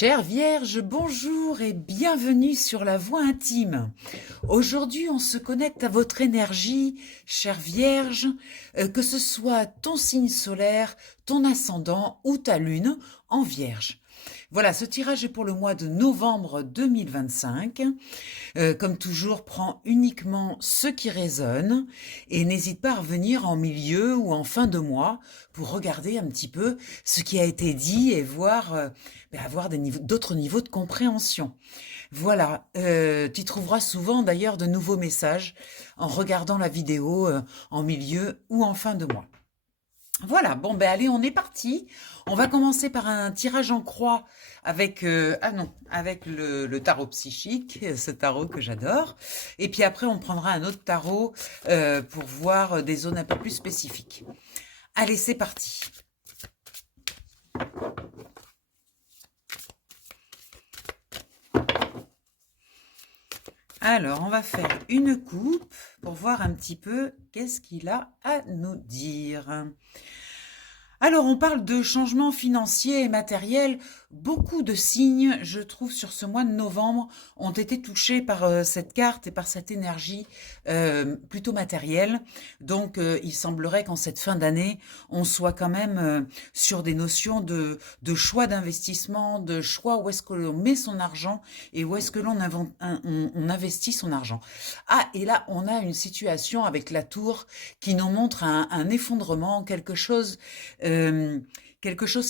Chère Vierge, bonjour et bienvenue sur la voie intime. Aujourd'hui, on se connecte à votre énergie, chère Vierge, que ce soit ton signe solaire, ton ascendant ou ta lune en Vierge. Voilà, ce tirage est pour le mois de novembre 2025. Comme toujours, prends uniquement ce qui résonne et n'hésite pas à revenir en milieu ou en fin de mois pour regarder un petit peu ce qui a été dit et voir, avoir d'autres niveaux de compréhension. Voilà, tu trouveras souvent d'ailleurs de nouveaux messages en regardant la vidéo en milieu ou en fin de mois. Voilà, bon ben allez, on est parti. On va commencer par un tirage en croix avec avec le tarot psychique, ce tarot que j'adore. Et puis après, on prendra un autre tarot pour voir des zones un peu plus spécifiques. Allez, c'est parti. Alors, on va faire une coupe pour voir un petit peu qu'est-ce qu'il a à nous dire. Alors, on parle de changements financiers et matériels. Beaucoup de signes, je trouve, sur ce mois de novembre, ont été touchés par cette carte et par cette énergie plutôt matérielle. Donc, il semblerait qu'en cette fin d'année, on soit quand même sur des notions de choix d'investissement, de choix où est-ce que l'on met son argent et où est-ce que l'on on investit son argent. Ah, et là, on a une situation avec la tour qui nous montre un effondrement, quelque chose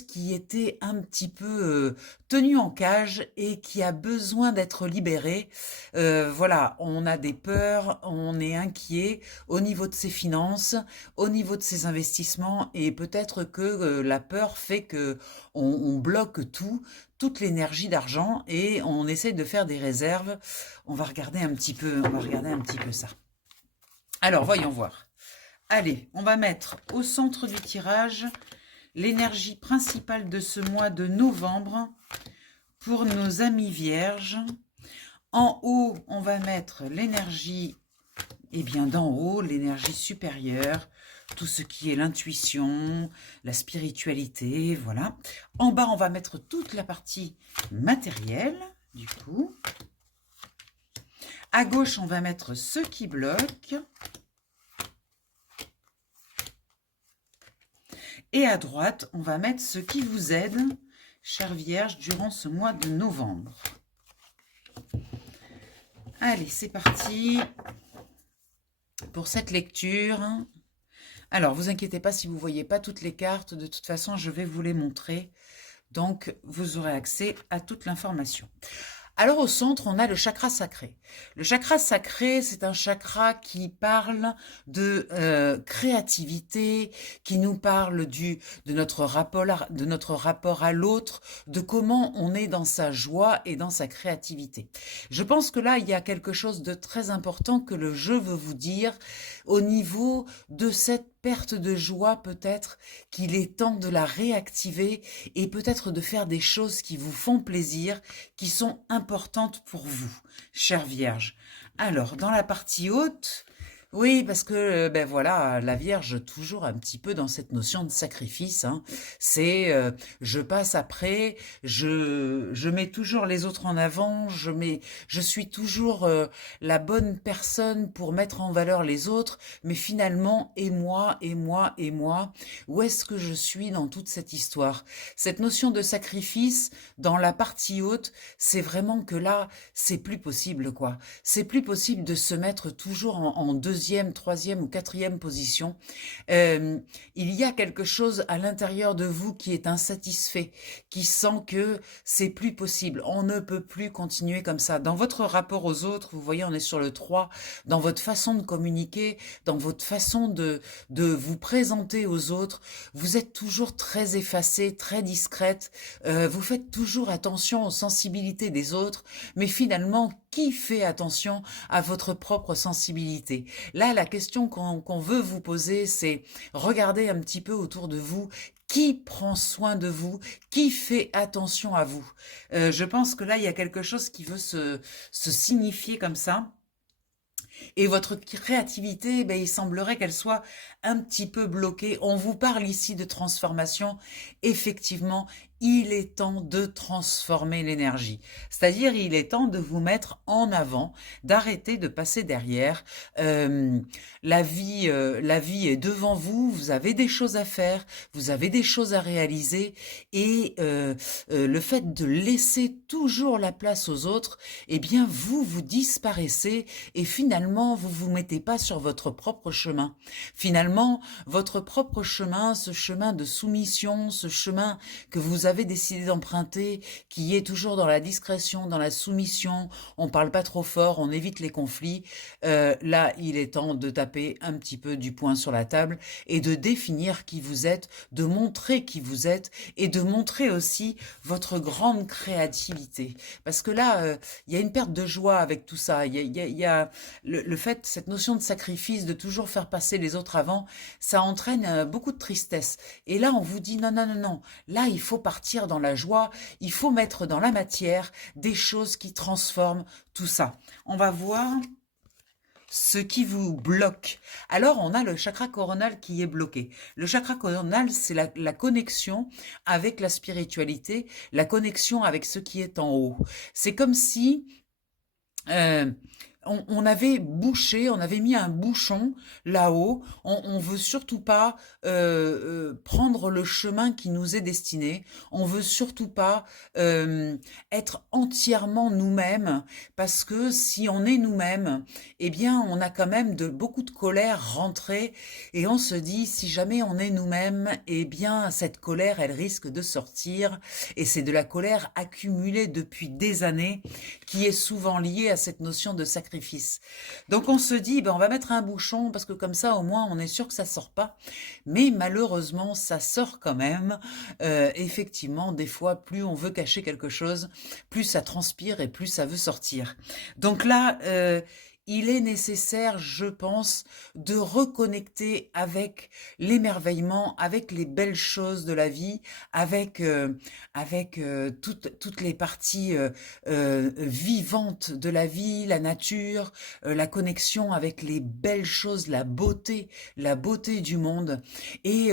qui était un petit peu tenu en cage et qui a besoin d'être libéré. Voilà, on a des peurs, on est inquiet au niveau de ses finances, au niveau de ses investissements, et peut-être que la peur fait que on bloque toute l'énergie d'argent, et on essaie de faire des réserves. On va regarder un petit peu ça. Alors, voyons voir. Allez, on va mettre au centre du tirage l'énergie principale de ce mois de novembre pour nos amis vierges. En haut, on va mettre l'énergie, d'en haut, l'énergie supérieure, tout ce qui est l'intuition, la spiritualité, voilà. En bas, on va mettre toute la partie matérielle, du coup. À gauche, on va mettre ce qui bloque. Et à droite, on va mettre ce qui vous aide, chère Vierge, durant ce mois de novembre. Allez, c'est parti pour cette lecture. Alors, vous inquiétez pas si vous ne voyez pas toutes les cartes. De toute façon, je vais vous les montrer. Donc, vous aurez accès à toute l'information. Alors au centre, on a le chakra sacré. Le chakra sacré, c'est un chakra qui parle de créativité, qui nous parle de notre rapport à l'autre, de comment on est dans sa joie et dans sa créativité. Je pense que là, il y a quelque chose de très important que le jeu veut vous dire au niveau de cette perte de joie, peut-être qu'il est temps de la réactiver et peut-être de faire des choses qui vous font plaisir, qui sont importantes pour vous, chère Vierge. Alors, dans la partie haute, oui, parce que voilà, la Vierge toujours un petit peu dans cette notion de sacrifice. Hein. C'est je passe après, je mets toujours les autres en avant, je suis toujours la bonne personne pour mettre en valeur les autres, mais finalement et moi et moi et moi, où est-ce que je suis dans toute cette histoire? Cette notion de sacrifice dans la partie haute, c'est vraiment que là, c'est plus possible quoi. C'est plus possible de se mettre toujours en deuxième, troisième ou quatrième position. Il y a quelque chose à l'intérieur de vous qui est insatisfait, qui sent que c'est plus possible. On ne peut plus continuer comme ça. Dans votre rapport aux autres, vous voyez, on est sur le 3, dans votre façon de communiquer, dans votre façon de vous présenter aux autres, vous êtes toujours très effacée, très discrète, vous faites toujours attention aux sensibilités des autres, mais finalement, qui fait attention à votre propre sensibilité? Là, la question qu'on veut vous poser, c'est regardez un petit peu autour de vous. Qui prend soin de vous? Qui fait attention à vous? Je pense que là, il y a quelque chose qui veut se signifier comme ça. Et votre créativité, il semblerait qu'elle soit un petit peu bloquée. On vous parle ici de transformation. Effectivement, il est temps de transformer l'énergie. C'est-à-dire, il est temps de vous mettre en avant, d'arrêter de passer derrière. Euh, la vie est devant vous, vous avez des choses à faire, vous avez des choses à réaliser, et le fait de laisser toujours la place aux autres, eh bien, vous disparaissez, et finalement, vous vous mettez pas sur votre propre chemin. Finalement, votre propre chemin, ce chemin de soumission, ce chemin que vous avez décidé d'emprunter, qui est toujours dans la discrétion, dans la soumission, on parle pas trop fort, on évite les conflits, là, il est temps de taper un petit peu du poing sur la table et de définir qui vous êtes, de montrer qui vous êtes et de montrer aussi votre grande créativité. Parce que là, il y a une perte de joie avec tout ça. Il y a le fait, cette notion de sacrifice, de toujours faire passer les autres avant, ça entraîne beaucoup de tristesse. Et là, on vous dit non, non, non, non. Là, il faut partir dans la joie. Il faut mettre dans la matière des choses qui transforment tout ça. On va voir ce qui vous bloque. Alors, on a le chakra coronal qui est bloqué. Le chakra coronal, c'est la connexion avec la spiritualité, la connexion avec ce qui est en haut. C'est comme si euh, on avait bouché, on avait mis un bouchon là-haut. On veut surtout pas prendre le chemin qui nous est destiné. On veut surtout pas être entièrement nous-mêmes, parce que si on est nous-mêmes, eh bien, on a quand même beaucoup de colère rentrée, et on se dit, si jamais on est nous-mêmes, eh bien, cette colère, elle risque de sortir, et c'est de la colère accumulée depuis des années qui est souvent liée à cette notion de sacrifice. Donc on se dit, ben on va mettre un bouchon parce que comme ça au moins on est sûr que ça sort pas. Mais malheureusement ça sort quand même. Effectivement, des fois plus on veut cacher quelque chose, plus ça transpire et plus ça veut sortir. Donc là, il est nécessaire, je pense, de reconnecter avec l'émerveillement, avec les belles choses de la vie, avec toutes les parties vivante de la vie, la nature, la connexion avec les belles choses, la beauté du monde. Et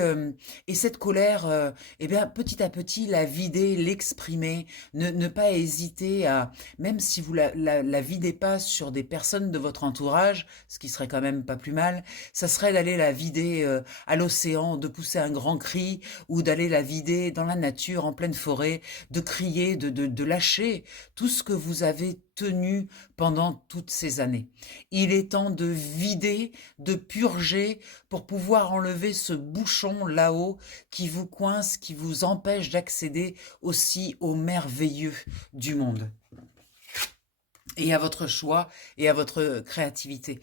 cette colère, eh bien, petit à petit, la vider, l'exprimer, ne pas hésiter à, même si vous la videz pas sur des personnes de votre entourage, ce qui serait quand même pas plus mal, ça serait d'aller la vider à l'océan, de pousser un grand cri, ou d'aller la vider dans la nature, en pleine forêt, de crier, de lâcher tout ce que vous avez tenu pendant toutes ces années. Il est temps de vider, de purger pour pouvoir enlever ce bouchon là-haut qui vous coince, qui vous empêche d'accéder aussi au merveilleux du monde et à votre choix et à votre créativité.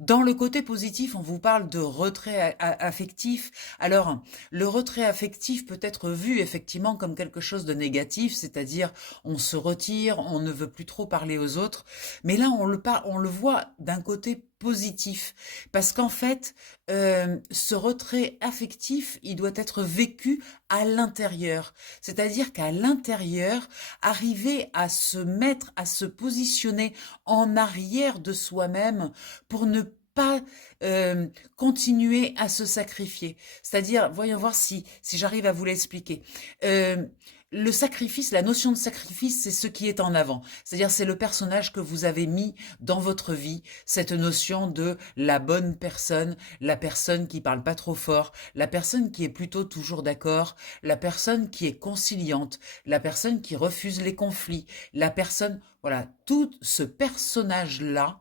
Dans le côté positif, on vous parle de retrait affectif. Alors, le retrait affectif peut être vu effectivement comme quelque chose de négatif, c'est-à-dire on se retire, on ne veut plus trop parler aux autres. Mais là, on le voit d'un côté positif, parce qu'en fait, ce retrait affectif, il doit être vécu à l'intérieur. C'est-à-dire qu'à l'intérieur, arriver à se mettre, à se positionner en arrière de soi-même pour ne pas continuer à se sacrifier. C'est-à-dire, voyons voir si j'arrive à vous l'expliquer. Euh, le sacrifice, la notion de sacrifice, c'est ce qui est en avant. C'est-à-dire, c'est le personnage que vous avez mis dans votre vie, cette notion de la bonne personne, la personne qui parle pas trop fort, la personne qui est plutôt toujours d'accord, la personne qui est conciliante, la personne qui refuse les conflits, la personne, voilà, tout ce personnage-là,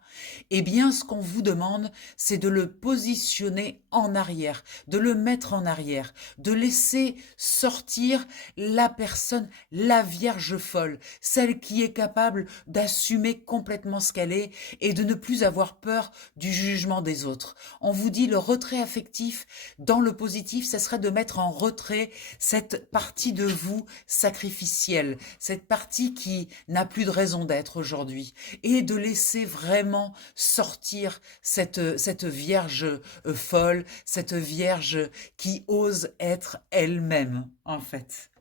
eh bien, ce qu'on vous demande, c'est de le positionner en arrière, de le mettre en arrière, de laisser sortir la personne, la vierge folle, celle qui est capable d'assumer complètement ce qu'elle est et de ne plus avoir peur du jugement des autres. On vous dit le retrait affectif dans le positif, ce serait de mettre en retrait cette partie de vous sacrificielle, cette partie qui n'a plus de raison d'être aujourd'hui, et de laisser vraiment sortir cette vierge folle, cette vierge qui ose être elle-même, en fait.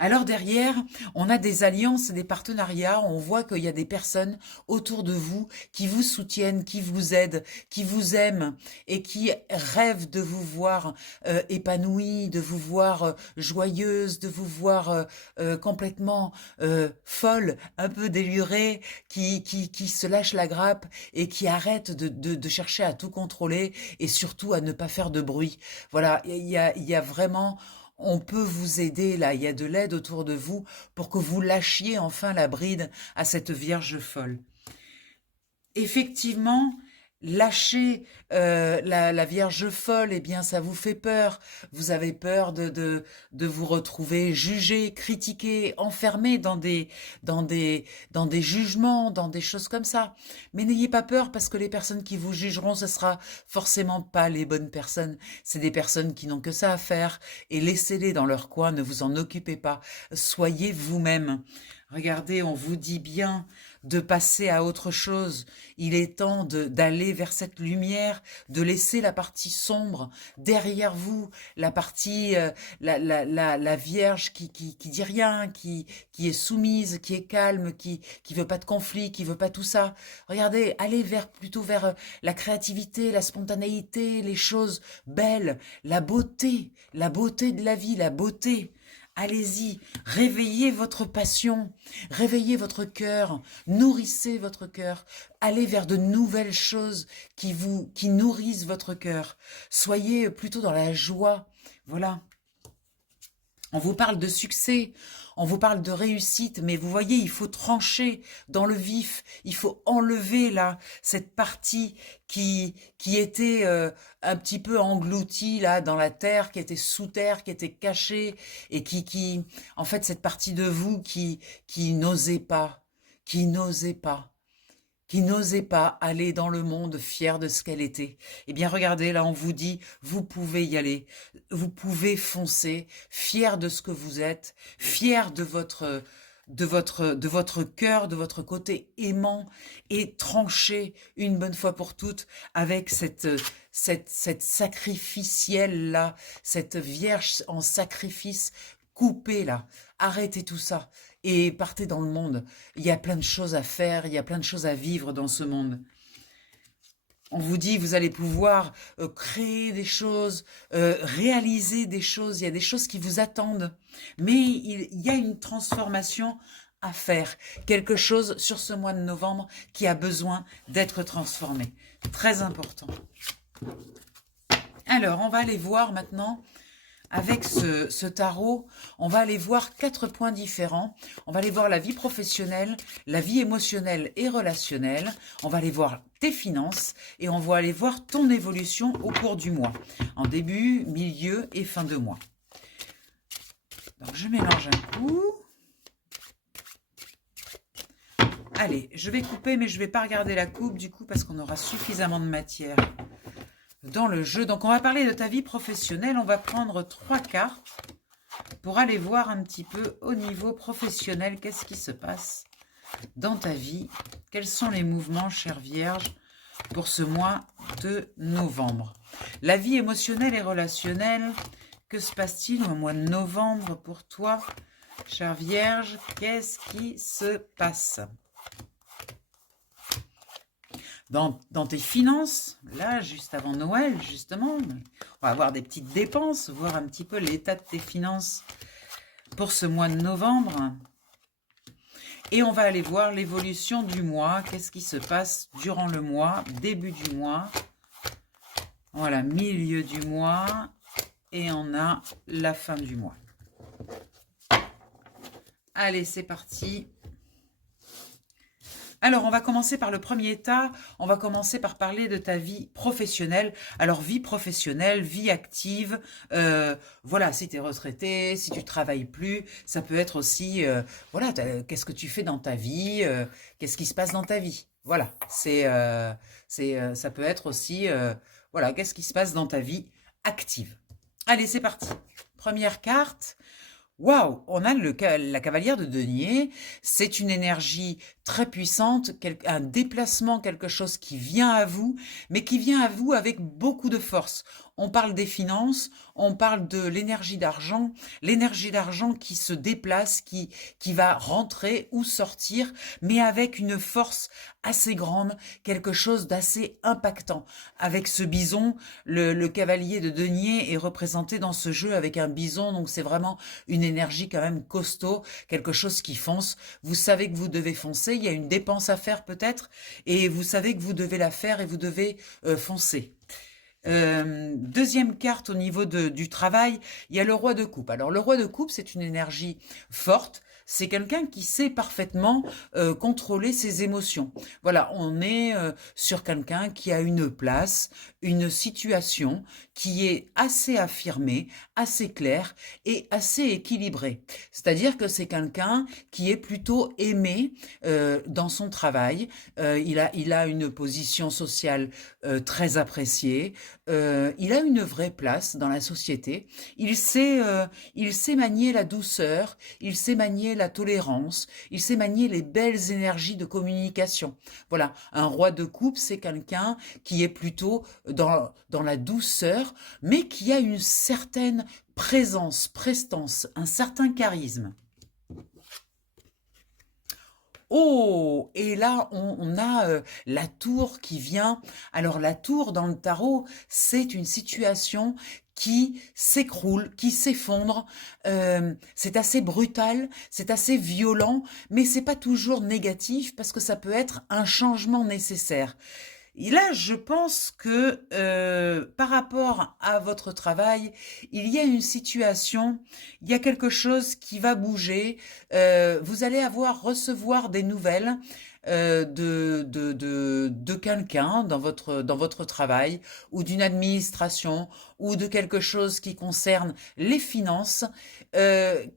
Alors derrière, on a des alliances, des partenariats, on voit qu'il y a des personnes autour de vous qui vous soutiennent, qui vous aident, qui vous aiment et qui rêvent de vous voir épanouie, de vous voir joyeuse, de vous voir complètement folle, un peu délurée, qui se lâche la grappe et qui arrête de chercher à tout contrôler et surtout à ne pas faire de bruit. Voilà, il y a vraiment... On peut vous aider là, il y a de l'aide autour de vous pour que vous lâchiez enfin la bride à cette vierge folle. Effectivement, lâcher la Vierge folle, eh bien, ça vous fait peur. Vous avez peur de vous retrouver jugé, critiqué, enfermé dans des jugements, dans des choses comme ça. Mais n'ayez pas peur parce que les personnes qui vous jugeront, ce sera forcément pas les bonnes personnes. C'est des personnes qui n'ont que ça à faire et laissez-les dans leur coin, ne vous en occupez pas. Soyez vous-même. Regardez, on vous dit bien de passer à autre chose. Il est temps d'aller vers cette lumière, de laisser la partie sombre derrière vous, la partie, la Vierge qui dit rien, qui est soumise, qui est calme, qui veut pas de conflit, qui veut pas tout ça. Regardez, allez plutôt vers la créativité, la spontanéité, les choses belles, la beauté de la vie, la beauté. Allez-y, réveillez votre passion, réveillez votre cœur, nourrissez votre cœur, allez vers de nouvelles choses qui nourrissent votre cœur. Soyez plutôt dans la joie. Voilà. On vous parle de succès, on vous parle de réussite, mais vous voyez, il faut trancher dans le vif, il faut enlever là cette partie qui était un petit peu engloutie là dans la terre, qui était sous terre, qui était cachée et en fait, cette partie de vous qui n'osait pas, qui n'osait pas qui n'osait pas aller dans le monde fière de ce qu'elle était. Eh bien, regardez, là, on vous dit, vous pouvez y aller, vous pouvez foncer, fier de ce que vous êtes, fier de votre cœur, de votre côté aimant, et trancher une bonne fois pour toutes avec cette sacrificielle là, cette vierge en sacrifice. Coupez là, arrêtez tout ça et partez dans le monde. Il y a plein de choses à faire, il y a plein de choses à vivre dans ce monde. On vous dit, vous allez pouvoir créer des choses, réaliser des choses, il y a des choses qui vous attendent. Mais il y a une transformation à faire, quelque chose sur ce mois de novembre qui a besoin d'être transformé. Très important. Alors, on va aller voir maintenant... Avec ce tarot, on va aller voir 4 points différents. On va aller voir la vie professionnelle, la vie émotionnelle et relationnelle. On va aller voir tes finances et on va aller voir ton évolution au cours du mois, en début, milieu et fin de mois. Donc, je mélange un coup. Allez, je vais couper, mais je ne vais pas regarder la coupe du coup parce qu'on aura suffisamment de matière dans le jeu. Donc, on va parler de ta vie professionnelle. On va prendre 3 cartes pour aller voir un petit peu au niveau professionnel. Qu'est-ce qui se passe dans ta vie? Quels sont les mouvements, chère Vierge, pour ce mois de novembre? La vie émotionnelle et relationnelle, que se passe-t-il au mois de novembre pour toi, chère Vierge? Qu'est-ce qui se passe dans tes finances, là, juste avant Noël, justement, on va avoir des petites dépenses, voir un petit peu l'état de tes finances pour ce mois de novembre. Et on va aller voir l'évolution du mois, qu'est-ce qui se passe durant le mois, début du mois, voilà, milieu du mois, et on a la fin du mois. Allez, c'est parti. Alors, on va commencer par le premier état. On va commencer par parler de ta vie professionnelle. Alors, vie professionnelle, vie active. Voilà, si tu es retraité, si tu travailles plus, ça peut être aussi, voilà, qu'est-ce que tu fais dans ta vie, qu'est-ce qui se passe dans ta vie. Voilà, ça peut être aussi, voilà, qu'est-ce qui se passe dans ta vie active. Allez, c'est parti. Première carte. Waouh, on a la cavalière de denier, c'est une énergie très puissante, un déplacement, quelque chose qui vient à vous, mais qui vient à vous avec beaucoup de force. On parle des finances, on parle de l'énergie d'argent qui se déplace, qui va rentrer ou sortir, mais avec une force assez grande, quelque chose d'assez impactant. Avec ce bison, le cavalier de denier est représenté dans ce jeu avec un bison, donc c'est vraiment une énergie quand même costaud, quelque chose qui fonce. Vous savez que vous devez foncer, il y a une dépense à faire peut-être, et vous savez que vous devez la faire et vous devez foncer. Deuxième carte au niveau du travail, il y a le roi de coupe. Alors le roi de coupe, c'est une énergie forte, c'est quelqu'un qui sait parfaitement contrôler ses émotions. Voilà, on est sur quelqu'un qui a une place, une situation qui est assez affirmée, assez claire et assez équilibrée. C'est-à-dire que c'est quelqu'un qui est plutôt aimé dans son travail. Il a une position sociale très appréciée. Il a une vraie place dans la société. Il sait manier la douceur, il sait manier la tolérance, il sait manier les belles énergies de communication. Voilà, un roi de coupe, c'est quelqu'un qui est plutôt dans la douceur, mais qui a une certaine présence, prestance, un certain charisme. Oh, et là, on a la tour qui vient. Alors, la tour dans le tarot, c'est une situation qui s'écroule, qui s'effondre. C'est assez brutal, c'est assez violent, mais c'est pas toujours négatif parce que ça peut être un changement nécessaire. Et là, je pense que par rapport à votre travail, il y a une situation, il y a quelque chose qui va bouger. Vous allez recevoir des nouvelles de quelqu'un dans votre travail ou d'une administration ou de quelque chose qui concerne les finances,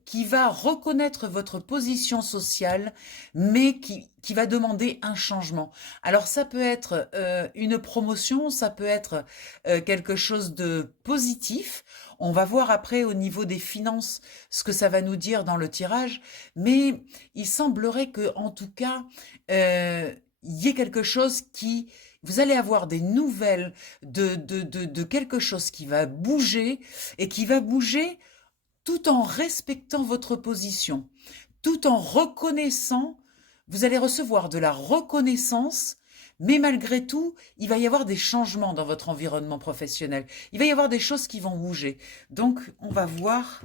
qui va reconnaître votre position sociale, mais qui va demander un changement. Alors ça peut être une promotion, ça peut être quelque chose de positif. On va voir après au niveau des finances ce que ça va nous dire dans le tirage, mais il semblerait que en tout cas il y ait quelque chose qui vous allez avoir des nouvelles de quelque chose qui va bouger et qui va bouger tout en respectant votre position, tout en reconnaissant. Vous allez recevoir de la reconnaissance, mais malgré tout, il va y avoir des changements dans votre environnement professionnel. Il va y avoir des choses qui vont bouger. Donc, on va voir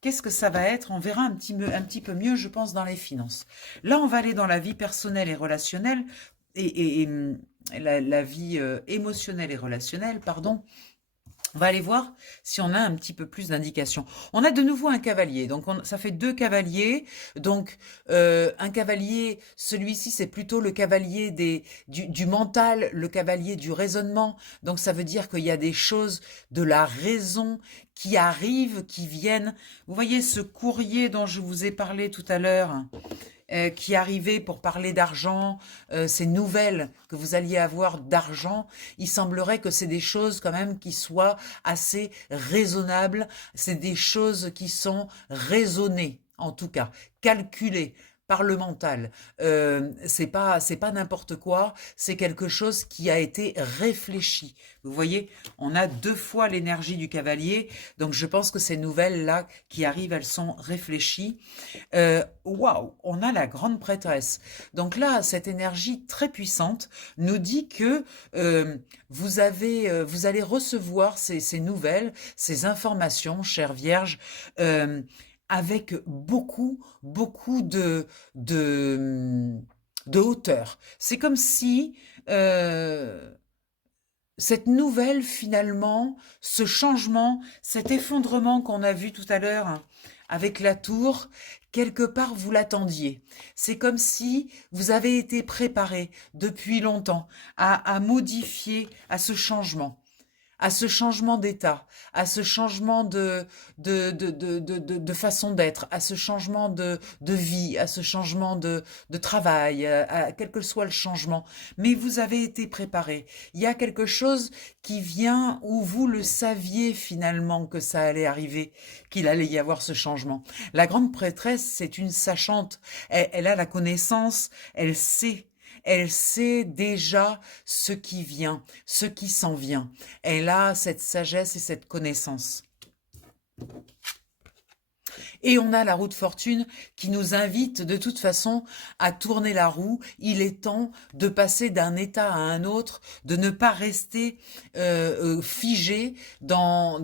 qu'est-ce que ça va être. On verra un petit peu mieux, je pense, dans les finances. Là, on va aller dans la vie personnelle et relationnelle, et la vie émotionnelle et relationnelle, pardon. On va aller voir si on a un petit peu plus d'indications. On a de nouveau un cavalier, donc ça fait 2 cavaliers. Donc un cavalier, celui-ci c'est plutôt le cavalier du mental, le cavalier du raisonnement. Donc ça veut dire qu'il y a des choses de la raison qui arrivent, qui viennent. Vous voyez ce courrier dont je vous ai parlé tout à l'heure, qui arrivait pour parler d'argent, ces nouvelles que vous alliez avoir d'argent, il semblerait que c'est des choses quand même qui soient assez raisonnables, c'est des choses qui sont raisonnées, en tout cas, calculées par le mental. C'est pas n'importe quoi, c'est quelque chose qui a été réfléchi. Vous voyez, on a 2 fois l'énergie du cavalier, donc je pense que ces nouvelles-là qui arrivent, elles sont réfléchies. Waouh, on a la grande prêtresse. Donc là, cette énergie très puissante nous dit que vous allez recevoir ces nouvelles, ces informations, chère Vierge, avec beaucoup de hauteur. C'est comme si cette nouvelle, finalement, ce changement, cet effondrement qu'on a vu tout à l'heure avec la tour, quelque part vous l'attendiez. C'est comme si vous avez été préparé depuis longtemps à modifier, à ce changement. à ce changement d'état, à ce changement de façon d'être, à ce changement de vie, à ce changement de travail, à quel que soit le changement. Mais vous avez été préparé. Il y a quelque chose qui vient où vous le saviez finalement que ça allait arriver, qu'il allait y avoir ce changement. La grande prêtresse, c'est une sachante. Elle a la connaissance, elle sait. Elle sait déjà ce qui vient, ce qui s'en vient. Elle a cette sagesse et cette connaissance. Et on a la roue de fortune qui nous invite de toute façon à tourner la roue. Il est temps de passer d'un état à un autre, de ne pas rester figé dans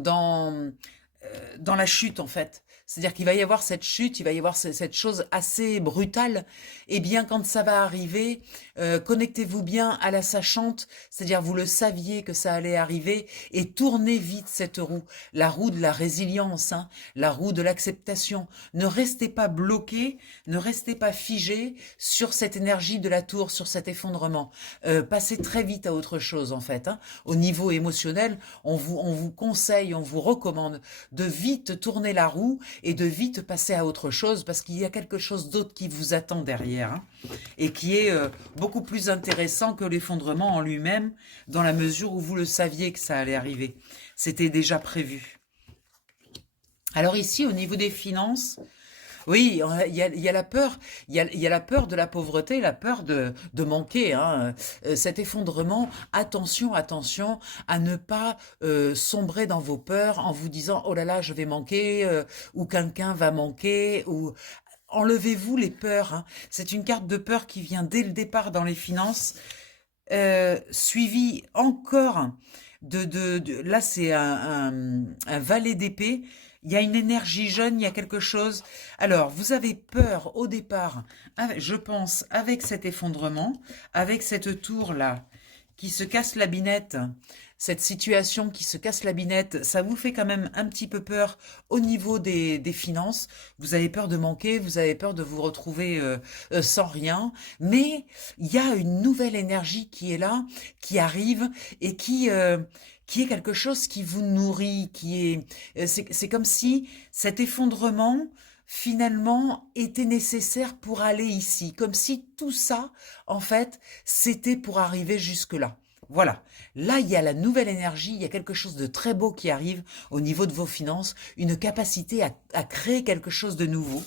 la chute en fait. C'est-à-dire qu'il va y avoir cette chute, il va y avoir cette chose assez brutale. Et bien quand ça va arriver, connectez-vous bien à la sachante, c'est-à-dire vous le saviez que ça allait arriver, et tournez vite cette roue, la roue de la résilience, hein, la roue de l'acceptation. Ne restez pas bloqué, ne restez pas figé sur cette énergie de la tour, sur cet effondrement. Passez très vite à autre chose en fait. Hein. Au niveau émotionnel, on vous conseille, on vous recommande de vite tourner la roue et de vite passer à autre chose parce qu'il y a quelque chose d'autre qui vous attend derrière hein, et qui est beaucoup plus intéressant que l'effondrement en lui-même dans la mesure où vous le saviez que ça allait arriver. C'était déjà prévu. Alors ici, au niveau des finances, oui, il y a la peur, il y a la peur de la pauvreté, la peur de manquer. Hein. Cet effondrement, attention, attention à ne pas sombrer dans vos peurs en vous disant oh là là, je vais manquer ou quelqu'un va manquer ou enlevez-vous les peurs. Hein. C'est une carte de peur qui vient dès le départ dans les finances, suivie encore là c'est un valet d'épée. Il y a une énergie jeune, il y a quelque chose. Alors, vous avez peur au départ, je pense, avec cet effondrement, avec cette tour-là, qui se casse la binette, cette situation qui se casse la binette, ça vous fait quand même un petit peu peur au niveau des finances. Vous avez peur de manquer, vous avez peur de vous retrouver sans rien. Mais il y a une nouvelle énergie qui est là, qui arrive et qui est quelque chose qui vous nourrit, c'est comme si cet effondrement finalement était nécessaire pour aller ici, comme si tout ça, en fait, c'était pour arriver jusque-là. Voilà, là il y a la nouvelle énergie, il y a quelque chose de très beau qui arrive au niveau de vos finances, une capacité à créer quelque chose de nouveau.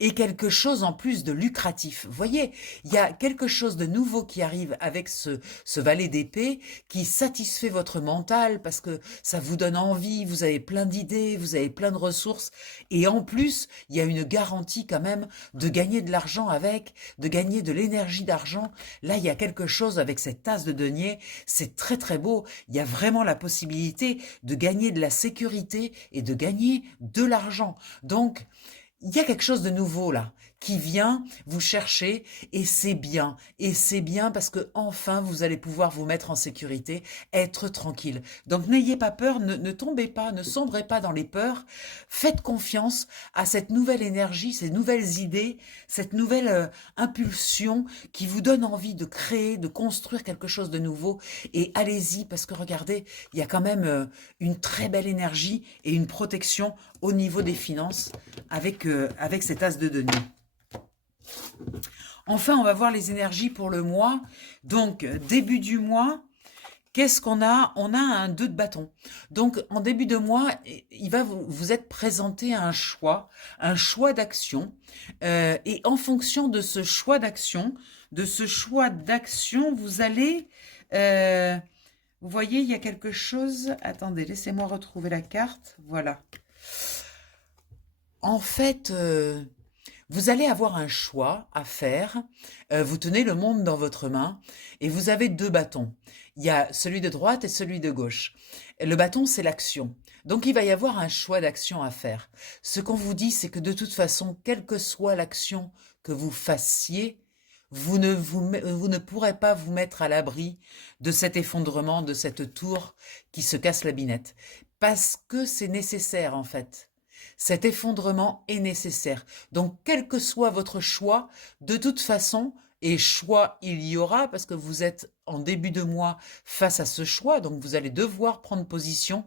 Et quelque chose en plus de lucratif. Vous voyez, il y a quelque chose de nouveau qui arrive avec ce valet d'épée qui satisfait votre mental parce que ça vous donne envie, vous avez plein d'idées, vous avez plein de ressources et en plus, il y a une garantie quand même de gagner de l'argent avec, de gagner de l'énergie d'argent. Là, il y a quelque chose avec cette tasse de denier, c'est très très beau. Il y a vraiment la possibilité de gagner de la sécurité et de gagner de l'argent. Donc, il y a quelque chose de nouveau là qui vient vous chercher et c'est bien parce que enfin vous allez pouvoir vous mettre en sécurité, être tranquille. Donc n'ayez pas peur, ne tombez pas, ne sombrez pas dans les peurs, faites confiance à cette nouvelle énergie, ces nouvelles idées, cette nouvelle impulsion qui vous donne envie de créer, de construire quelque chose de nouveau et allez-y parce que regardez, il y a quand même une très belle énergie et une protection au niveau des finances avec cet as de denier. Enfin, on va voir les énergies pour le mois. Donc, début du mois, qu'est-ce qu'on a? On a un 2 de bâton. Donc, en début de mois, il va vous être présenté un choix d'action. Et en fonction de ce choix d'action, vous allez... vous voyez, il y a quelque chose... Attendez, laissez-moi retrouver la carte. Voilà. En fait... vous allez avoir un choix à faire, vous tenez le monde dans votre main et vous avez 2 bâtons. Il y a celui de droite et celui de gauche. Le bâton, c'est l'action. Donc, il va y avoir un choix d'action à faire. Ce qu'on vous dit, c'est que de toute façon, quelle que soit l'action que vous fassiez, vous ne pourrez pas vous mettre à l'abri de cet effondrement, de cette tour qui se casse la binette. Parce que c'est nécessaire, en fait. Cet effondrement est nécessaire. Donc, quel que soit votre choix, de toute façon, et choix il y aura parce que vous êtes en début de mois face à ce choix, donc vous allez devoir prendre position.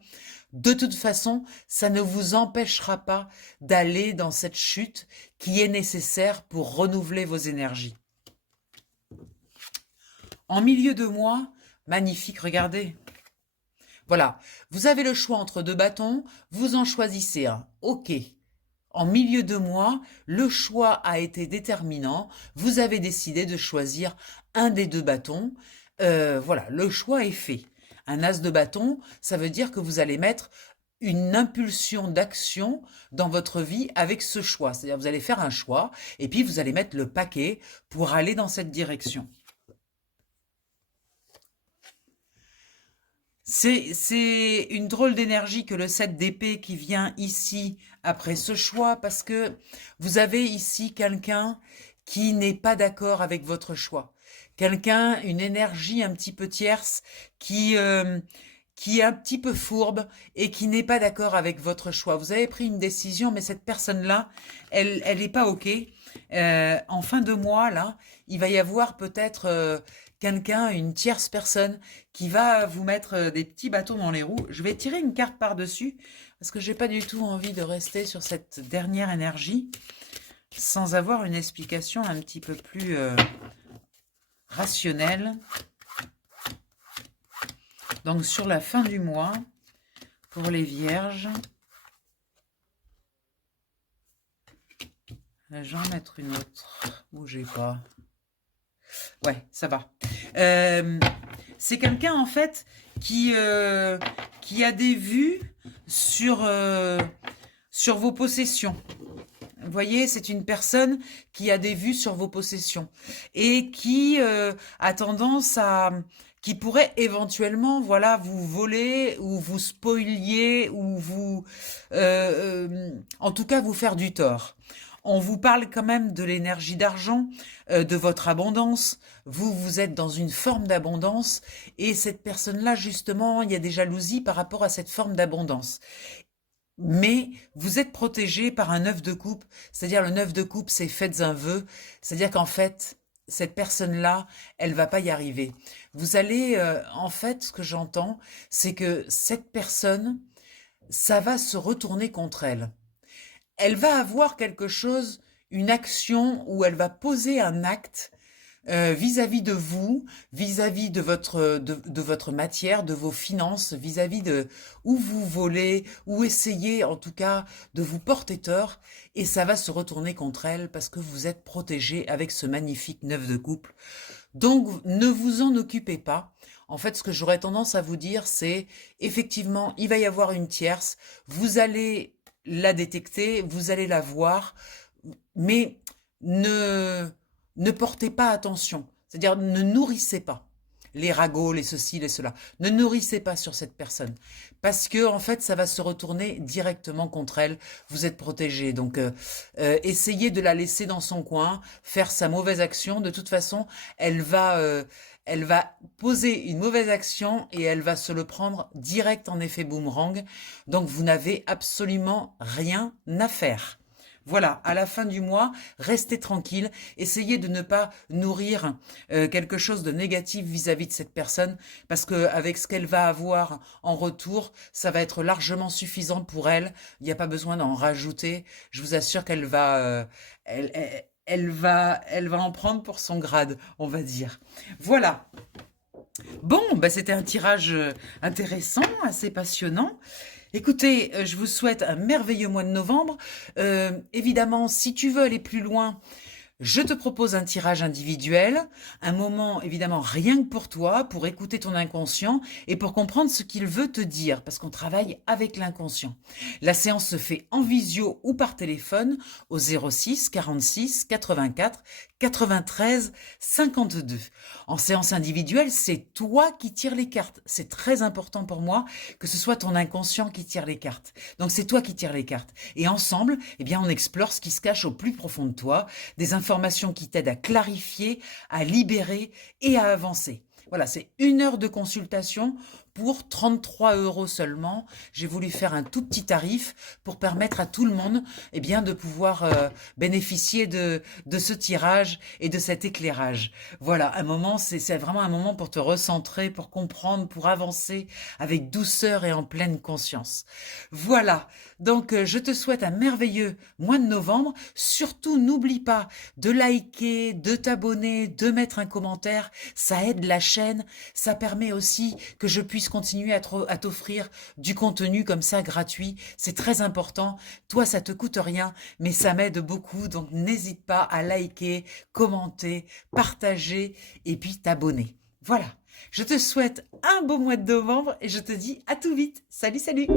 De toute façon, ça ne vous empêchera pas d'aller dans cette chute qui est nécessaire pour renouveler vos énergies. En milieu de mois, magnifique, regardez. Voilà, vous avez le choix entre 2 bâtons, vous en choisissez un. Ok. En milieu de mois, le choix a été déterminant. Vous avez décidé de choisir un des 2 bâtons. Voilà, le choix est fait. Un as de bâton, ça veut dire que vous allez mettre une impulsion d'action dans votre vie avec ce choix. C'est-à-dire vous allez faire un choix et puis vous allez mettre le paquet pour aller dans cette direction. C'est une drôle d'énergie que le 7 d'épée qui vient ici après ce choix parce que vous avez ici quelqu'un qui n'est pas d'accord avec votre choix. Quelqu'un, une énergie un petit peu tierce qui est un petit peu fourbe et qui n'est pas d'accord avec votre choix. Vous avez pris une décision, mais cette personne-là, elle n'est pas OK. En fin de mois, là, il va y avoir peut-être quelqu'un, une tierce personne, qui va vous mettre des petits bâtons dans les roues. Je vais tirer une carte par-dessus, parce que j'ai pas du tout envie de rester sur cette dernière énergie, sans avoir une explication un petit peu plus rationnelle. Donc, sur la fin du mois, pour les vierges, là, je vais en mettre une autre. Bougez pas. Ouais, ça va. C'est quelqu'un, en fait, qui a des vues sur vos possessions. Vous voyez, c'est une personne qui a des vues sur vos possessions et qui a tendance à... qui pourrait éventuellement, voilà, vous voler ou vous spolier ou vous... en tout cas, vous faire du tort. On vous parle quand même de l'énergie d'argent, de votre abondance. Vous êtes dans une forme d'abondance et cette personne-là, justement, il y a des jalousies par rapport à cette forme d'abondance. Mais vous êtes protégé par un 9 de coupe, c'est-à-dire le 9 de coupe, c'est faites un vœu, c'est-à-dire qu'en fait, cette personne-là, elle va pas y arriver. Vous allez, en fait, ce que j'entends, c'est que cette personne, ça va se retourner contre elle. Elle va avoir quelque chose, une action où elle va poser un acte vis-à-vis de vous, vis-à-vis de votre matière, de vos finances, vis-à-vis de où vous volez, ou essayez en tout cas de vous porter tort, et ça va se retourner contre elle parce que vous êtes protégé avec ce magnifique 9 de couple. Donc ne vous en occupez pas. En fait, ce que j'aurais tendance à vous dire, c'est effectivement, il va y avoir une tierce, vous allez la détecter, vous allez la voir, mais ne portez pas attention. C'est-à-dire, ne nourrissez pas les ragots, les ceci, les cela. Ne nourrissez pas sur cette personne. Parce que, en fait, ça va se retourner directement contre elle. Vous êtes protégé. Donc, essayez de la laisser dans son coin, faire sa mauvaise action. De toute façon, elle va poser une mauvaise action et elle va se le prendre direct en effet boomerang. Donc, vous n'avez absolument rien à faire. Voilà, à la fin du mois, restez tranquille, essayez de ne pas nourrir quelque chose de négatif vis-à-vis de cette personne, parce que avec ce qu'elle va avoir en retour, ça va être largement suffisant pour elle. Il n'y a pas besoin d'en rajouter. Je vous assure qu'elle va, elle va en prendre pour son grade, on va dire. Voilà. Bon, bah c'était un tirage intéressant, assez passionnant. Écoutez, je vous souhaite un merveilleux mois de novembre. Évidemment, si tu veux aller plus loin, je te propose un tirage individuel, un moment évidemment rien que pour toi, pour écouter ton inconscient et pour comprendre ce qu'il veut te dire, parce qu'on travaille avec l'inconscient. La séance se fait en visio ou par téléphone au 06 46 84 93 52. En séance individuelle, c'est toi qui tires les cartes. C'est très important pour moi que ce soit ton inconscient qui tire les cartes. Donc c'est toi qui tires les cartes. Et ensemble, eh bien, on explore ce qui se cache au plus profond de toi, des informations qui t'aident à clarifier, à libérer et à avancer. Voilà, c'est 1 heure de consultation pour 33 € seulement. J'ai voulu faire un tout petit tarif pour permettre à tout le monde eh bien, de pouvoir bénéficier de ce tirage et de cet éclairage. Voilà, un moment, c'est vraiment un moment pour te recentrer, pour comprendre, pour avancer avec douceur et en pleine conscience. Voilà, donc je te souhaite un merveilleux mois de novembre. Surtout, n'oublie pas de liker, de t'abonner, de mettre un commentaire. Ça aide la chaîne, ça permet aussi que je puisse continuer à t'offrir du contenu comme ça gratuit. C'est très important. Toi, ça te coûte rien, mais ça m'aide beaucoup. Donc, n'hésite pas à liker, commenter, partager et puis t'abonner. Voilà. Je te souhaite un beau mois de novembre et je te dis à tout vite. Salut, salut!